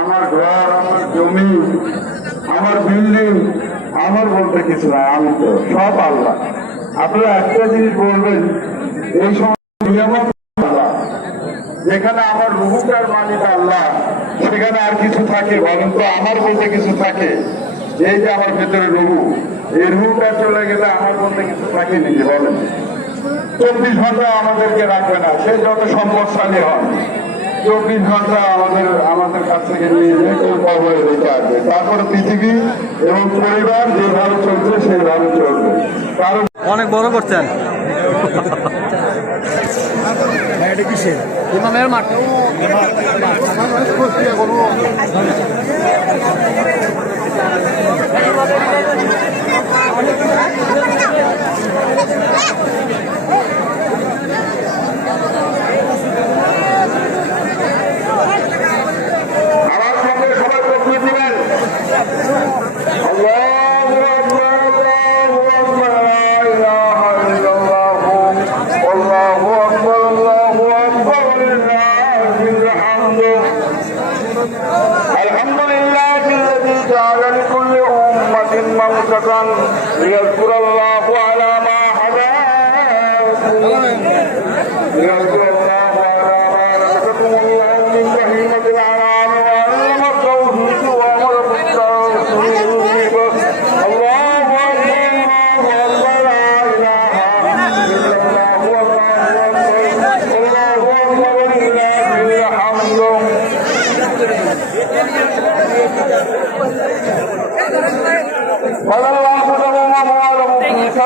আমার ঘর, আমার জমি, আমার বিল্ডিং আমার বলতে কিছু নাই, আমি তো সব আল্লাহ। আপনারা একটা জিনিস বলবেন, এই সময় যেখানে আমার রুহুটার মালিক আল্লাহ, সেখানে আর কিছু থাকে বলেন তো আমার বলতে কিছু থাকে। এই যে আমার ভেতরে রুহু, এই রুহুটা চলে গেলে আমার বলতে কিছু থাকে নাকি বলেন? চব্বিশ ঘণ্টা আমাদেরকে রাখবে না, সে যত সম্পদশালী হন চব্বিশ ঘণ্টা আমাদের আমাদের কাছ থেকে নিয়ে যে কেউ কবরে রেখে আসবে। তারপরে পৃথিবী এবং পরিবার যেভাবে চলছে চলবে। কারণ অনেক বড় করছেন। ইমামের মাঠ ليذكر الله على ما هداكم ليذكر الله على ما رزقكم الله من بهيمة الأنعام وعلم التوحيد وأمر بالتوحيد الله أكبر الله أكبر لا إله إلا الله والله أكبر الله أكبر لله الحمد وذل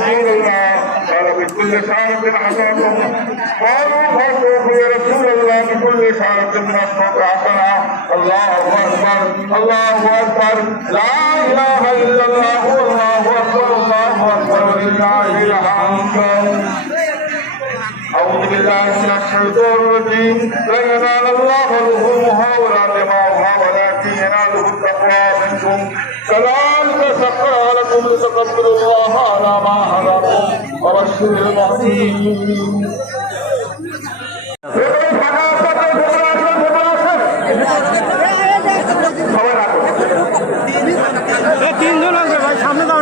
رسول الله قال بكل ساعة حسنة قالوا فاتوه يا رسول الله بكل ساعة نصفك حسنة الله أكبر الله أكبر لا إله إلا الله ولله الحمد أعوذ بالله من الشيطان الرجيم لن ينال الله لحومها ولا دماؤها ولكن يناله التقوى منكم كذلك سخرها لكم لتكبروا الله على ما هداكم وبشر المؤمنين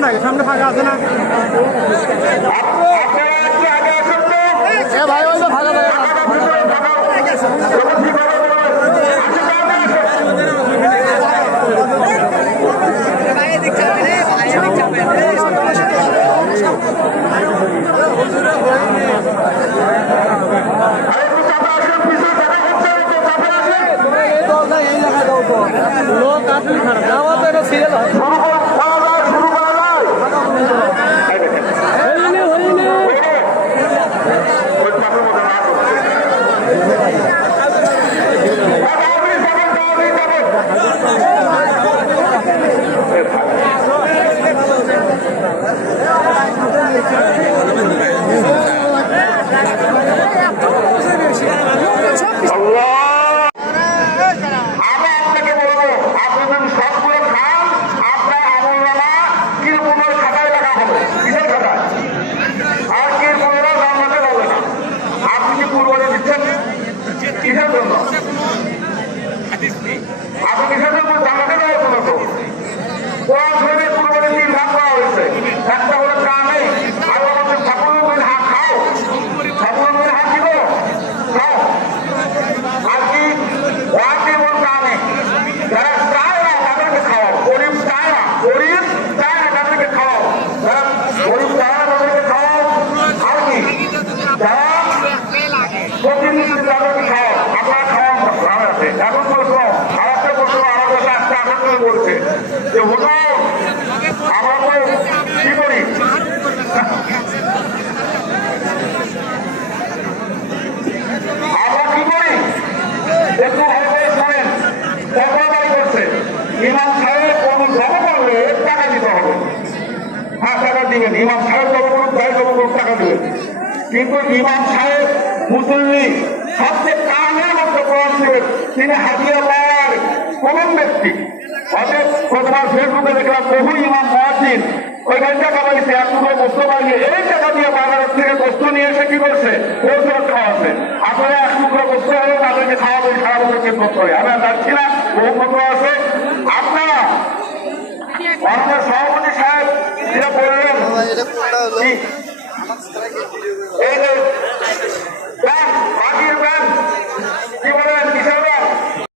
না সামনে ফাঁকা আছে না ভাই ওই ফাঁকা লোক আসলে খারাপ। আমার তো এটা সিরিয়াল হয়। এখন প্রশ্ন আরেকটা প্রশ্ন আমাদের কাছে এখন বলছে। যে হলো আমরা তো কি করি? আমরা করছে? ইমাম সাহেব কোনো জমা করলে টাকা দিতে হবে। হ্যাঁ টাকা করবে কিন্তু ইমাম সাহেব মুসল্লি সবচেয়ে কামের মধ্যে পৌঁছবেন তিনি হাজিয়া পাওয়ার কোন ব্যক্তি। ফেসবুকে দেখলাম বহু ইমাম মহাজিন টাকা বস্তু এই টাকা দিয়ে বাজারের থেকে বস্তু নিয়ে এসে কি করছে? আপনারা টুকরো তাদেরকে খাওয়াবেন সারা বছর কিন্তু করে? আমি যাচ্ছি না আছে। সভাপতি সাহেব, যেটা বললেন এটা কোনটা